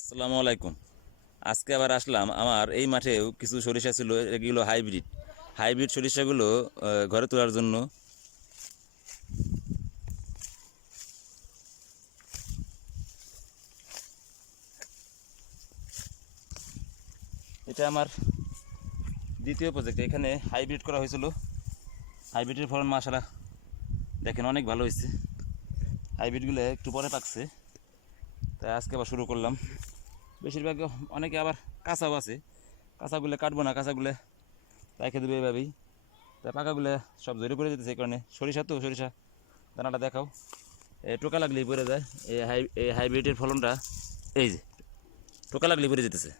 আসসালামু আলাইকুম। আজকে আবার আসলাম। আমার এই মাঠেও কিছু সরিষা ছিল, এগুলো হাইব্রিড হাইব্রিড সরিষাগুলো ঘরে তোলার জন্য। এটা আমার দ্বিতীয় প্রজেক্ট। এখানে হাইব্রিড করা হয়েছিল। হাইব্রিডের ফলন মাশাআল্লাহ দেখেন অনেক ভালো হয়েছে। হাইব্রিডগুলো একটু পরে পাকছে, তাই আজকে আবার শুরু করলাম। বেশিরভাগ অনেকে আবার কাঁচাও আছে, কাঁচাগুলো কাটবো না, কাঁচাগুলো রেখে দেবে এভাবেই। তাই পাকাগুলো সব ঝরে পড়ে যেতেছে। এই কারণে সরিষা তো সরিষা দানাটা দেখাও, টোকা লাগলেই পড়ে যায়। এই হাইব্রিডের ফলনটা এই যে টোকা লাগলেই পড়ে যেতেছে,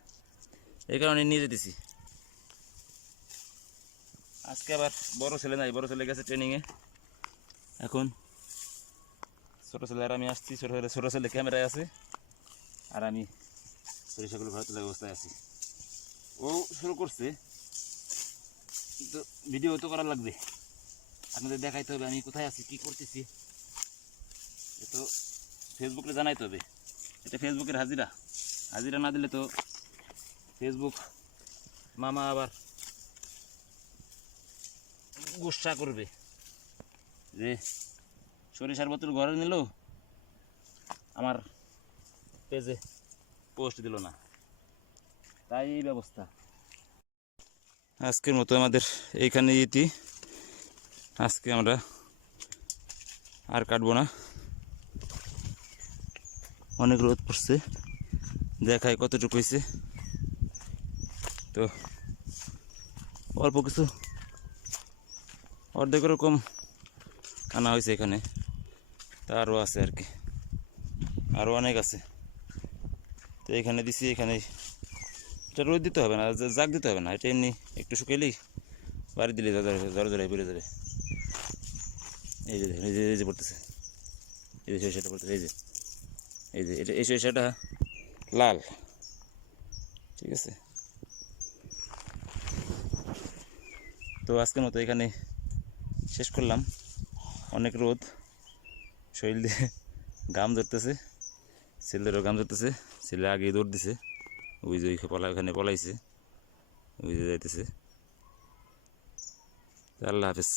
এই কারণে নিয়ে যেতেছি। আজকে আবার বড় ছেলে নাই, বড় ছেলে গেছে ট্রেনিংয়ে। এখন ছোটো ছেলে আর আমি আসছি। ছোটো ছেলে ক্যামেরায় আছে আর আমি সরিষাগুলো ঘরে তোলার অবস্থায় আছি। ও শুরু করছে, কিন্তু ভিডিও তো করা লাগবে, আপনাদের দেখাইতে হবে আমি কোথায় আছি, কী করতেছি। এ তো ফেসবুকে জানাইতে হবে। এটা ফেসবুকের হাজিরা, হাজিরা না দিলে তো ফেসবুক মামা আবার গুসা করবে যে সরিষার বোতল ঘরে নিল, আমার পেজে পোস্ট দিল না। তাই এই ব্যবস্থা। আজকের মতো আমাদের এইখানে ইতি। আজকে আমরা আর কাটবো না, অনেক রোদ পড়ছে, দেখায় কতটুকু হয়েছে। তো অল্প কিছু অর্ধেক রকম আনা হয়েছে এখানে, তা আরও আছে আর কি, আরও অনেক আছে। তো এখানে দিছি, এখানে এটা রোদ দিতে হবে না, জাগ দিতে হবে না, এটা এমনি একটু শুকাইলেই বাড়ি দিলে জড়ে জড়ে পড়ে যাবে। এই যে দেখেন, এই যে পড়তেছে, এই যে সরিষাটা পড়তেছে, এই যে এটা, এই সরিষাটা লাল, ঠিক আছে। তো আজকের মতো এখানে শেষ করলাম। অনেক রোদ, শরীর দিয়ে ঘাম ধরতেছে, ছেলেরও ঘাম ধরতেছে। ছেলে আগে দৌড় দিছে, ওই যে ওখানে পলাইছে, ওই যে যাইতেছে। আল্লাহ হাফেজ।